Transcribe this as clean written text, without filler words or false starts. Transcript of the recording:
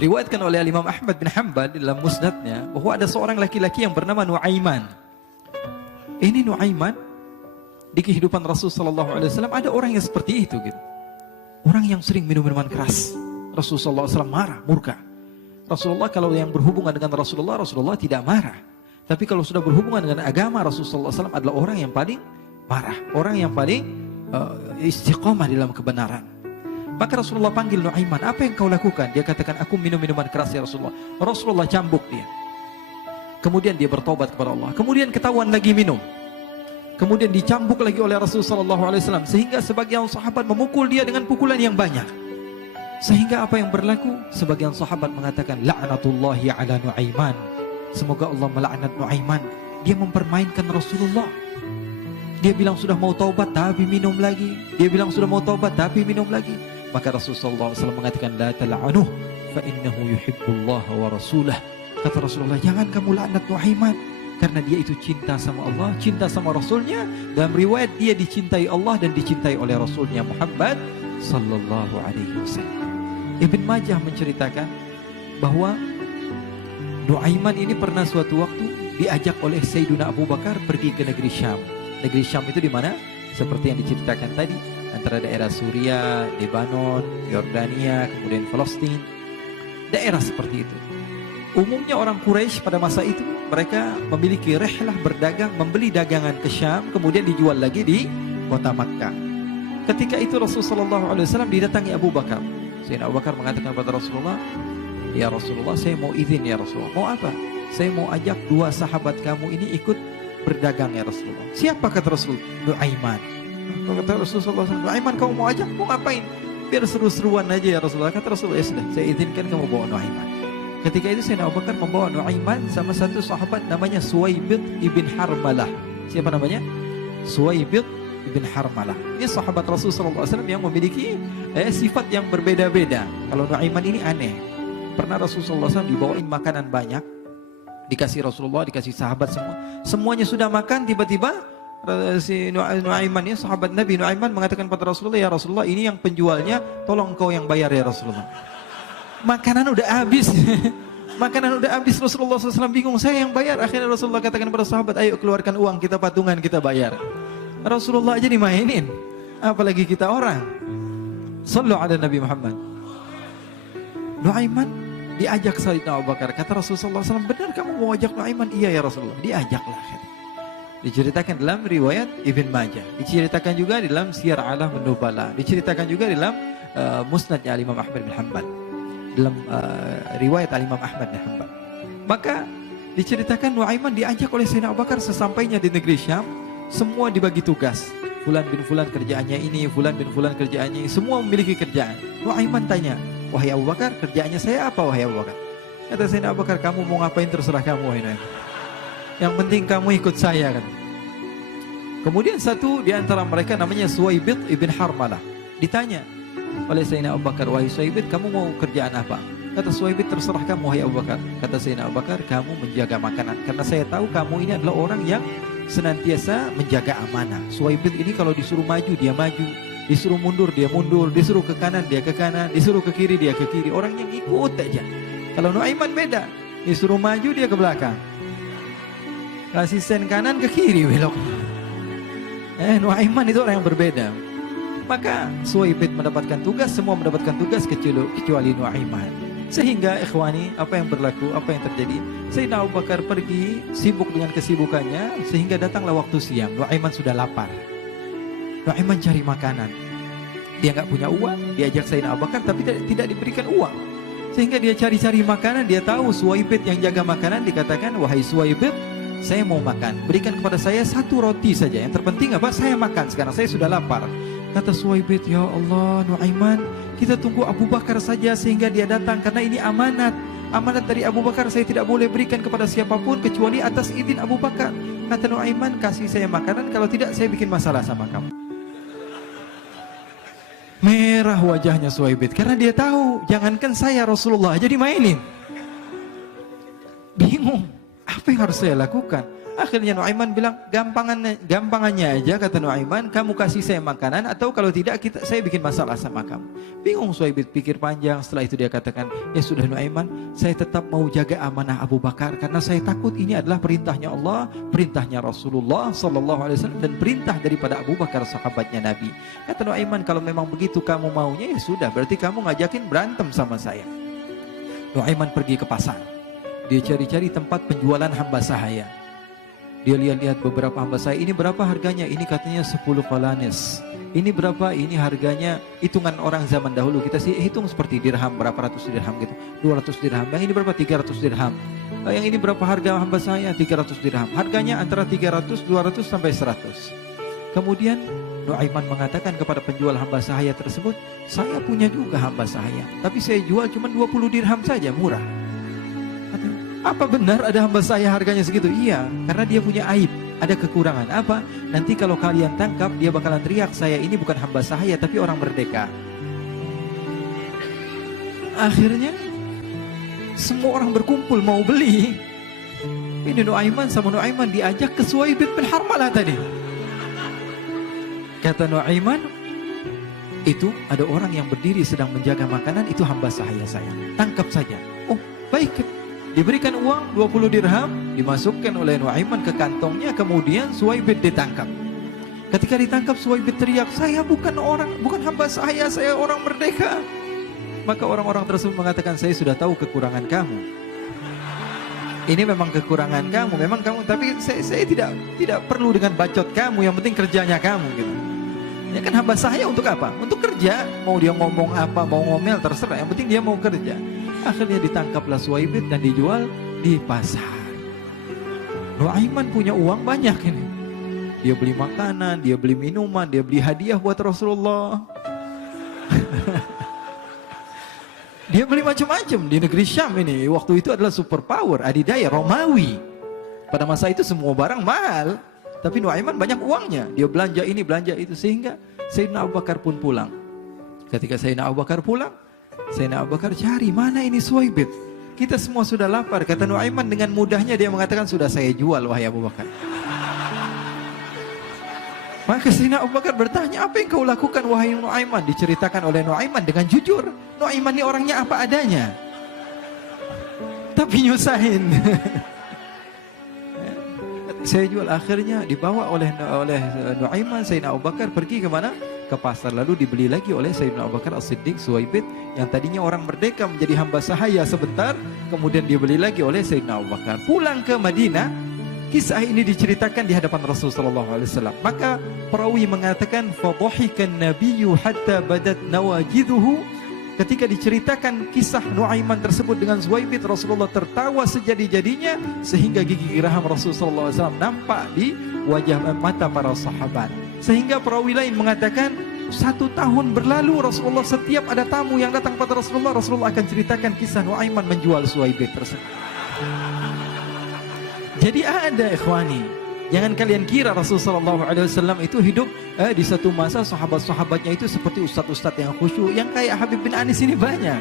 Diriwayatkan oleh Imam Ahmad bin Hanbal dalam musnadnya bahwa ada seorang laki-laki yang bernama Nuaiman. Ini Nuaiman di kehidupan Rasul sallallahu alaihi wasallam ada orang yang seperti itu gitu. Orang yang sering minum minuman keras. Rasul sallallahu alaihi wasallam marah, murka. Rasulullah kalau yang berhubungan dengan Rasulullah tidak marah. Tapi kalau sudah berhubungan dengan agama, Rasul sallallahu alaihi wasallam adalah orang yang paling marah, orang yang paling istiqamah dalam kebenaran. Maka Rasulullah panggil Nuaiman, apa yang kau lakukan? Dia katakan, aku minum minuman keras ya Rasulullah. Rasulullah cambuk dia. Kemudian dia bertobat kepada Allah. Kemudian ketahuan lagi minum. Kemudian dicambuk lagi oleh Rasulullah SAW. Sehingga sebagian sahabat memukul dia dengan pukulan yang banyak. Sehingga apa yang berlaku? Sebagian sahabat mengatakan, la'natullahi ala Nuaiman. Semoga Allah melaknat Nuaiman. Dia mempermainkan Rasulullah. Dia bilang sudah mau taubat tapi minum lagi. Dia bilang sudah mau taubat tapi minum lagi. Maka Rasulullah SAW mengatakan, la tal'anuh fa innahu yuhibbullah wa rasulah. Kata Rasulullah, jangan kamu laknat Nuaiman, karena dia itu cinta sama Allah, cinta sama Rasulnya. Dalam riwayat dia dicintai Allah dan dicintai oleh Rasulnya Muhammad sallallahu alaihi wasallam. Ibn Majah menceritakan bahwa Nuaiman ini pernah suatu waktu diajak oleh Sayyidina Abu Bakar pergi ke negeri Syam. Negeri Syam itu di mana? Seperti yang diceritakan tadi, antara daerah Suria, Lebanon, Yordania, kemudian Palestina. Daerah seperti itu. Umumnya orang Quraisy pada masa itu mereka memiliki rihlah berdagang, membeli dagangan ke Syam, kemudian dijual lagi di kota Makkah. Ketika itu Rasulullah SAW didatangi Abu Bakar. Sayyidina Abu Bakar mengatakan kepada Rasulullah, ya Rasulullah, saya mau izin ya Rasulullah. Mau apa? Saya mau ajak dua sahabat kamu ini ikut berdagang ya Rasulullah. Siapa kata Rasul? Nuaiman. Kata Rasulullah SAW, Nuaiman kamu mau ajak? Mau ngapain? Biar seru-seruan aja ya Rasulullah. Kata Rasulullah, ya sudah, saya izinkan kamu bawa Nuaiman. Ketika itu Sayyidina Abu Bakar membawa Nuaiman sama satu sahabat namanya Suwaibid ibn Harmalah. Siapa namanya? Suwaibid ibn Harmalah. Ini sahabat Rasulullah SAW yang memiliki sifat yang berbeda-beda. Kalau Nuaiman ini aneh. Pernah Rasulullah SAW dibawain makanan banyak, dikasih Rasulullah, dikasih sahabat semua. Semuanya sudah makan, tiba-tiba si Nuaiman ini, sahabat Nabi Nuaiman mengatakan pada Rasulullah, ya Rasulullah, ini yang penjualnya, tolong engkau yang bayar ya Rasulullah. Makanan udah habis. Makanan udah habis, Rasulullah SAW bingung, saya yang bayar. Akhirnya Rasulullah katakan pada sahabat, ayo keluarkan uang, kita patungan, kita bayar. Rasulullah aja dimainin, apalagi kita orang. Sallu ala Nabi Muhammad. Nuaiman diajak Sayyidina Abu Bakar. Kata Rasulullah SAW, benar kamu mau ajak Nuaiman? Iya ya Rasulullah. Diajaklah. Diceritakan dalam riwayat Ibn Majah. Diceritakan juga dalam Siyar A'lam An-Nubala. Diceritakan juga dalam musnadnya Imam Ahmad bin Hanbal. Dalam riwayat Imam Ahmad bin Hanbal. Maka diceritakan Nuaiman diajak oleh Sayyidina Abu Bakar. Sesampainya di negeri Syam, semua dibagi tugas. Fulan bin Fulan kerjaannya ini, Fulan bin Fulan kerjaannya ini. Semua memiliki kerjaan. Nuaiman tanya, wahai Abu Bakar, kerjaannya saya apa wahai Abu Bakar? Kata Sayyidina Abu Bakar, kamu mau ngapain terserah kamu wahai Nuaiman. Yang penting kamu ikut saya kan. Kemudian satu di antara mereka namanya Suwaibid ibn Harmalah. Ditanya oleh Sayyidina Abu Bakar, wahai Suwaibid, kamu mau kerjaan apa? Kata Suwaibid, terserah kamu wahai Abu Bakar. Kata Sayyidina Abu Bakar, kamu menjaga makanan, karena saya tahu kamu ini adalah orang yang senantiasa menjaga amanah. Suwaibid ini kalau disuruh maju dia maju, disuruh mundur dia mundur, disuruh ke kanan dia ke kanan, disuruh ke kiri dia ke kiri. Orang yang ikut aja. Kalau Nuaiman beda, disuruh maju dia ke belakang, kasih sen kanan ke kiri belok. Nuaiman itu orang yang berbeda. Maka Suwaibid mendapatkan tugas, semua mendapatkan tugas kecuali Nuaiman. Sehingga ikhwani, apa yang berlaku, apa yang terjadi? Sayyidina Abu Bakar pergi sibuk dengan kesibukannya, sehingga datanglah waktu siang. Nuaiman sudah lapar. Nuaiman cari makanan. Dia nggak punya uang, diajak Sayyidina Abu Bakar tapi tidak diberikan uang. Sehingga dia cari-cari makanan, dia tahu Suwaibid yang jaga makanan, dikatakan, wahai Suwaibid, saya mau makan, berikan kepada saya satu roti saja. Yang terpenting apa? Saya makan sekarang, saya sudah lapar. Kata Suwaibid, ya Allah Nuaiman, kita tunggu Abu Bakar saja sehingga dia datang, karena ini amanat. Amanat dari Abu Bakar, saya tidak boleh berikan kepada siapapun kecuali atas izin Abu Bakar. Kata Nuaiman, kasih saya makanan, kalau tidak saya bikin masalah sama kamu. Merah wajahnya Suwaibid, karena dia tahu, jangankan saya Rasulullah aja dimainin. Bingung, apa yang yang harus saya lakukan? Akhirnya Nuaiman bilang, gampangannya aja, kata Nuaiman, kamu kasih saya makanan, atau kalau tidak saya bikin masalah sama kamu. Bingung Suhaib pikir panjang. Setelah itu dia katakan, ya sudah Nuaiman, saya tetap mau jaga amanah Abu Bakar, karena saya takut ini adalah perintahnya Allah, perintahnya Rasulullah Sallallahu Alaihi Wasallam, dan perintah daripada Abu Bakar sahabatnya Nabi. Kata Nuaiman, kalau memang begitu kamu maunya, ya sudah, berarti kamu ngajakin berantem sama saya. Nuaiman pergi ke pasar. Dia cari-cari tempat penjualan hamba sahaya. Dia lihat-lihat beberapa hamba sahaya. Ini berapa harganya? Ini katanya 10 qalanis. Ini berapa? Ini harganya, hitungan orang zaman dahulu. Kita sih hitung seperti dirham, berapa ratus dirham gitu. 200 dirham. Yang ini berapa? 300 dirham. Yang ini berapa harga hamba sahaya? 300 dirham. Harganya antara 300, 200 sampai 100. Kemudian Nuaiman mengatakan kepada penjual hamba sahaya tersebut, saya punya juga hamba sahaya, tapi saya jual cuma 20 dirham saja, murah. Apa benar ada hamba saya harganya segitu? Iya, karena dia punya aib, ada kekurangan. Apa? Nanti kalau kalian tangkap, dia bakalan teriak, saya ini bukan hamba sahaya, tapi orang merdeka. Akhirnya semua orang berkumpul mau beli. Ini Nuaiman sama Nuaiman diajak ke Suhaib bin Harmalah tadi. Kata Nuaiman, itu ada orang yang berdiri sedang menjaga makanan, itu hamba sahaya saya, tangkap saja. Oh baik. Diberikan uang 20 dirham, dimasukkan oleh Nuaiman ke kantongnya, kemudian Suhaib ditangkap. Ketika ditangkap, Suhaib teriak, saya bukan hamba saya orang merdeka. Maka orang-orang tersebut mengatakan, saya sudah tahu kekurangan kamu. Ini memang kekurangan kamu, memang kamu, tapi saya tidak perlu dengan bacot kamu, yang penting kerjanya kamu gitu. Ya kan hamba saya untuk apa? Untuk kerja. Mau dia ngomong apa, mau ngomel terserah, yang penting dia mau kerja. Akhirnya ditangkaplah Suhaib dan dijual di pasar. Nuaiman punya uang banyak ini. Dia beli makanan, dia beli minuman, dia beli hadiah buat Rasulullah. Dia beli macam-macam di negeri Syam ini. Waktu itu adalah superpower, adidaya, Romawi. Pada masa itu semua barang mahal. Tapi Nuaiman banyak uangnya. Dia belanja ini, belanja itu. Sehingga Sayyidina Abu Bakar pun pulang. Ketika Sayyidina Abu Bakar pulang, Sayyidina Abu Bakar cari, mana ini Suhaib? Kita semua sudah lapar. Kata Nuaiman dengan mudahnya dia mengatakan, sudah saya jual wahai Abu Bakar. Maka Sayyidina Abu Bakar bertanya, apa yang kau lakukan wahai Nuaiman? Diceritakan oleh Nuaiman dengan jujur. Nuaiman ini orangnya apa adanya, tapi nyusahin. Saya jual. Akhirnya dibawa oleh Nuaiman, Sayyidina Abu Bakar pergi ke mana? Ke pasar, lalu dibeli lagi oleh Sayyidina Abu Bakar As-Siddiq Suhaib yang tadinya orang merdeka menjadi hamba sahaya sebentar, kemudian dibeli lagi oleh Sayyidina Abu Bakar. Pulang ke Madinah, kisah ini diceritakan di hadapan Rasulullah SAW. Maka perawi mengatakan, fadhahikan nabiyyu hatta badat nawajiduhu. Ketika diceritakan kisah Nuaiman tersebut dengan Suhaib, Rasulullah tertawa sejadi-jadinya sehingga gigi geraham Rasulullah SAW nampak di wajah mata para sahabat. Sehingga perawi lain mengatakan 1 tahun berlalu Rasulullah, setiap ada tamu yang datang pada Rasulullah, Rasulullah akan ceritakan kisah Nuaiman menjual Suhaib tersebut. Jadi ada ikhwani, jangan kalian kira Rasulullah SAW itu hidup di satu masa sahabat-sahabatnya itu seperti ustadz-ustadz yang khusyuk, yang kayak Habib bin Anis ini banyak.